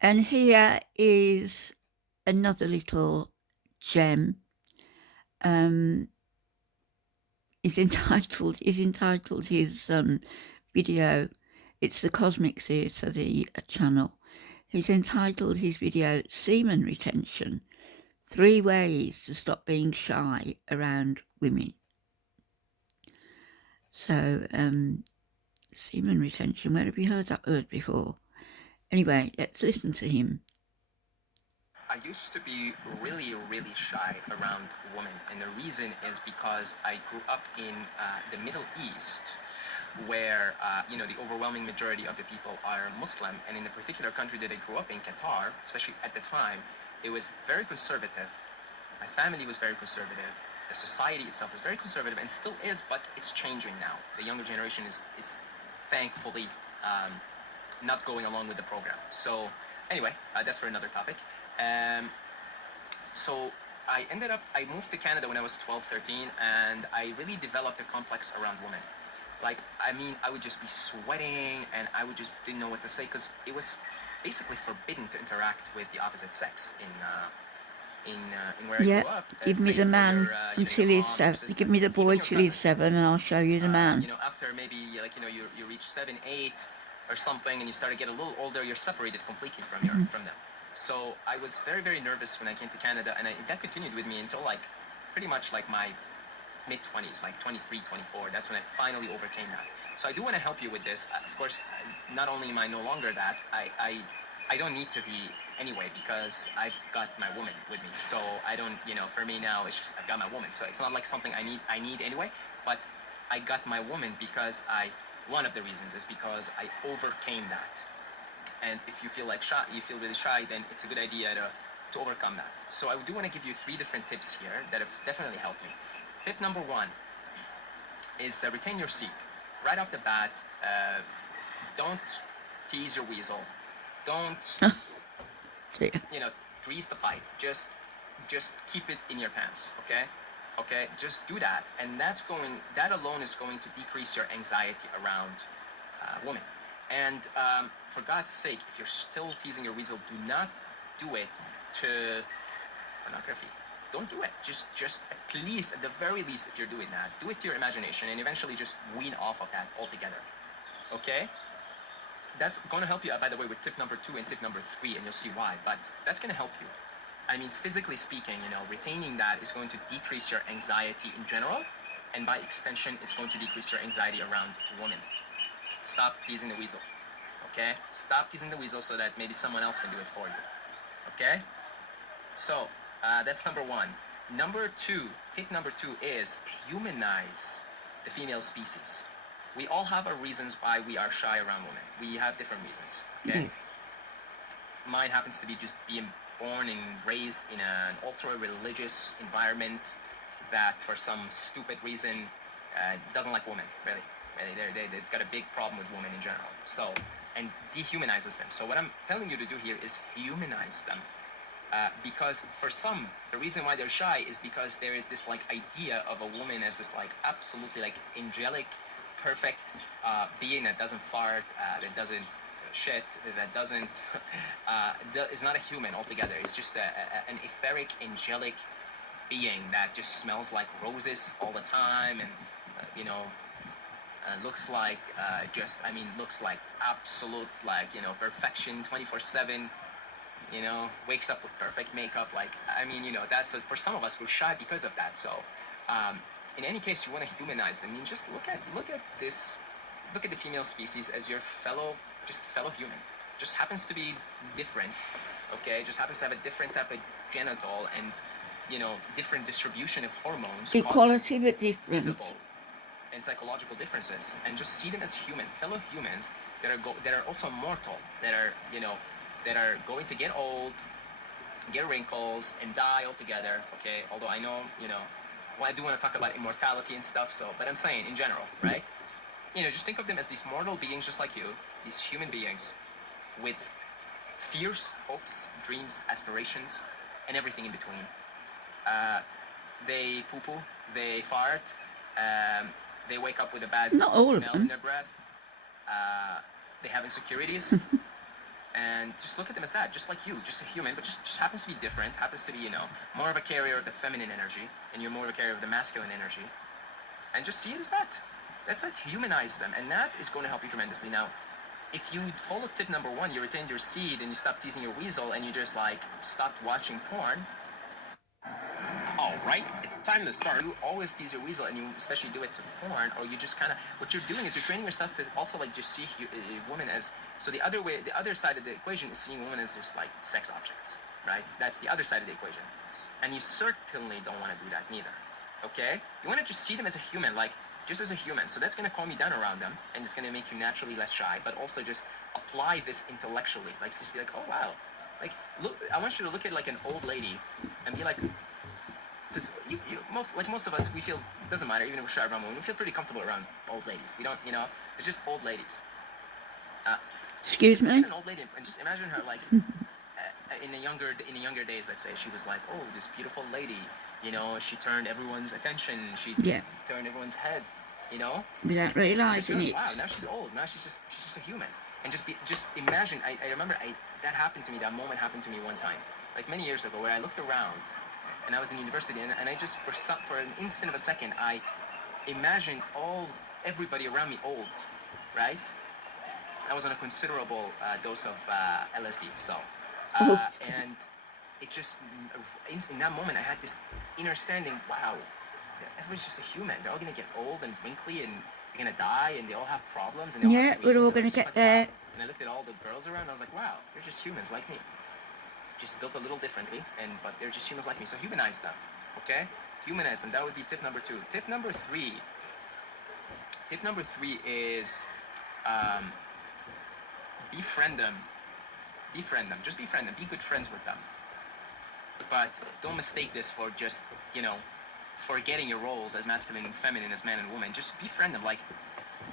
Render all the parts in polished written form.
And here is another little gem. Um, is entitled his video. It's the Cosmic Theatre, the channel. He's entitled his video "Semen Retention: 3 Ways to Stop Being Shy Around Women." So, semen retention. Where have you heard that word before? Anyway, let's listen to him. I used to be really, really shy around women, and the reason is because I grew up in the Middle East, where the overwhelming majority of the people are Muslim, and in the particular country that I grew up in, Qatar, especially at the time, it was very conservative. My family was very conservative. The society itself is very conservative and still is, but it's changing now. The younger generation is thankfully not going along with the program. So anyway, that's for another topic. Um, so I moved to Canada when I was 12, 13, and I really developed a complex around women. Like, I mean, I would just be sweating, and I would just didn't know what to say, because it was basically forbidden to interact with the opposite sex in where I Yeah, grew up, give me save the for man your until he's mom, your 7. sister, Give me the even boy your till he's cousins. 7 and I'll show you the man. After maybe you reach 7, 8, or something, and you start to get a little older, you're separated completely from them. So I was very, very nervous when I came to Canada, and that continued with me until like pretty much like my mid 20s, like 23, 24. That's when I finally overcame that. So I do want to help you with this. Of course, not only am I no longer that, I don't need to be anyway, because I've got my woman with me. So I don't, for me now, it's just I've got my woman. So it's not like something I need anyway. But I got my woman because one of the reasons is because I overcame that. And if you feel like shy, you feel really shy, then it's a good idea to overcome that. So I do want to give you 3 different tips here that have definitely helped me. Tip number 1 is retain your seat. Right off the bat, don't tease your weasel. Don't, grease the pipe. Just keep it in your pants, okay? Okay, just do that, and that alone is going to decrease your anxiety around women. And for God's sake, if you're still teasing your weasel, do not do it to pornography. Don't do it. Just at least, at the very least, if you're doing that, do it to your imagination, and eventually just wean off of that altogether. Okay? That's going to help you, by the way, with tip number 2 and tip number 3, and you'll see why. But that's going to help you. I mean, physically speaking, retaining that is going to decrease your anxiety in general, and by extension, it's going to decrease your anxiety around women. Stop teasing the weasel. Okay? Stop teasing the weasel so that maybe someone else can do it for you. Okay? So, that's number 1. Tip number 2 is humanize the female species. We all have our reasons why we are shy around women. We have different reasons. Okay? Yes. Mine happens to be just being born and raised in an ultra-religious environment that, for some stupid reason, doesn't like women, really. It's got a big problem with women in general. So, and dehumanizes them. So what I'm telling you to do here is humanize them. Because for some, the reason why they're shy is because there is this like idea of a woman as this like absolutely like angelic, perfect being that doesn't fart, that doesn't shit, that doesn't is not a human altogether. It's just an etheric, angelic being that just smells like roses all the time, and looks like looks like absolute like perfection 24/7. Wakes up with perfect makeup. Like, I mean, that's for some of us, we're shy because of that. So, in any case, you want to humanize them. I mean, just look at the female species as your fellow human. Just happens to be different, okay? Just happens to have a different type of genital and, different distribution of hormones, Equality but different. visible and psychological differences, and just see them as fellow humans that are also mortal, that are that are going to get old, get wrinkles, and die altogether. Okay, although I know well, I do want to talk about immortality and stuff. So, but I'm saying in general, right? Just think of them as these mortal beings, just like you, these human beings, with fierce hopes, dreams, aspirations, and everything in between. They poo-poo, they fart, they wake up with a bad Not all of smell them. in their breath. They have insecurities, and just look at them as that, just like you, just a human, but just happens to be different, happens to be, you know, more of a carrier of the feminine energy, and you're more of a carrier of the masculine energy, and just see it as that. That's like humanize them, and that is going to help you tremendously. Now, if you follow tip number one, you retained your seed and you stopped teasing your weasel and you just like stopped watching porn. All right, it's time to start. You always tease your weasel, and you especially do it to porn, or you just kind of what you're doing is you're training yourself to also like just see women as so the other way, the other side of the equation is seeing women as just like sex objects, right? That's the other side of the equation, and you certainly don't want to do that neither. Okay, you want to just see them as a human, like just as a human. So that's going to calm you down around them, and it's going to make you naturally less shy, but also just apply this intellectually, like just be like, oh wow, like look, I want you to look at like an old lady and be like, because most of us, we feel, it doesn't matter, even if we're shy around women, we feel pretty comfortable around old ladies. We don't, you know, they're just old ladies. Excuse me? An old lady, and just imagine her like in the younger days. Let's say she was like, oh, this beautiful lady, you know, she turned everyone's attention, she turned everyone's head, you know, without realizing it. Wow, now she's old. Now she's just a human. And just imagine. I remember that happened to me. That moment happened to me one time, like many years ago, where I looked around, and I was in university, and I just for an instant of a second, I imagined everybody around me old, right? I was on a considerable dose of LSD, so and it just in that moment I had this inner standing. Wow, everybody's just a human. They're all gonna get old and wrinkly, and they're gonna die, and they all have problems, and they all have we're all dreams, and I going was to just get like, wow. there. And I looked at all the girls around, and I was like, wow, they're just humans like me, just built a little differently, but they're just humans like me. So humanize them, okay? Humanize them. That would be tip number 2. Tip number 3 is befriend them. Just befriend them. Be good friends with them. But don't mistake this for just, you know, forgetting your roles as masculine and feminine, as man and woman. Just befriend them. Like,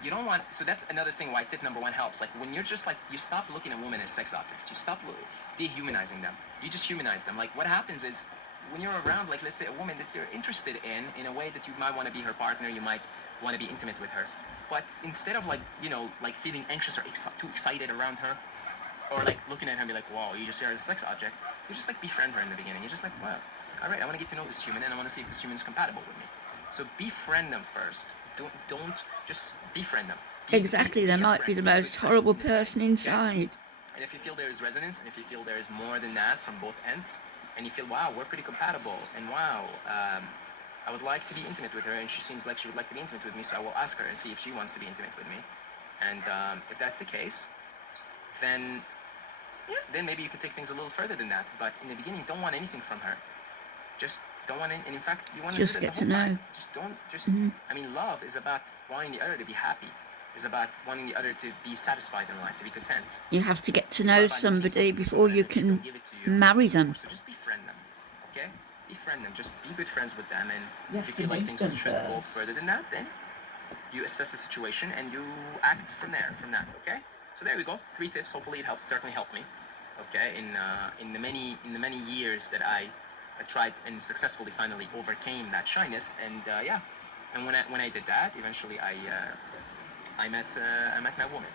you don't want, so that's another thing why tip number 1 helps. Like, when you're just like, you stop looking at women as sex objects. You stop dehumanizing them. You just humanize them. Like, what happens is, when you're around, like, let's say a woman that you're interested in a way that you might want to be her partner, you might want to be intimate with her. But instead of like, you know, like feeling anxious or too excited around her, or like looking at her and be like, wow, you just are a sex object, you just like befriend her in the beginning. You're just like, wow, all right, I want to get to know this human, and I want to see if this human is compatible with me. So befriend them first. Don't just befriend them. Exactly, they might be the most horrible person inside. And if you feel there is resonance, and if you feel there is more than that from both ends, and you feel, wow, we're pretty compatible, and wow, I would like to be intimate with her, and she seems like she would like to be intimate with me, so I will ask her and see if she wants to be intimate with me. And if that's the case, then then maybe you could take things a little further than that. But in the beginning, you don't want anything from her. Just don't want any, and in fact, you want to just do get that to know. time. I mean, love is about wanting the other to be happy. It's about wanting the other to be satisfied in life, to be content. You have to get to know somebody before you can marry them. So just befriend them, okay? Befriend them. Just be good friends with them, and if you feel like things should go further than that, then you assess the situation and you act from that, okay? So there we go. 3 tips. Hopefully it helps. Certainly helped me. Okay, in the many years that I tried and successfully finally overcame that shyness, and yeah, and when I did that, eventually I met my woman.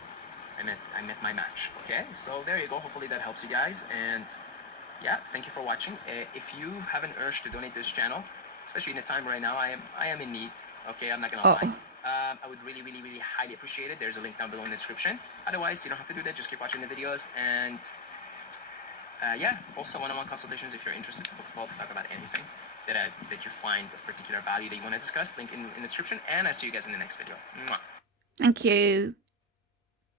I met my match. Okay, so there you go. Hopefully that helps you guys, and yeah, thank you for watching. If you have an urge to donate this channel, especially in a time right now, I am in need. Okay, I'm not gonna lie. I would really, really, really highly appreciate it. There's a link down below in the description. Otherwise, you don't have to do that. Just keep watching the videos, and yeah, also one-on-one consultations if you're interested to book a call to talk about anything that you find of particular value that you want to discuss. Link in the description, and I'll see you guys in the next video. Mwah. Thank you.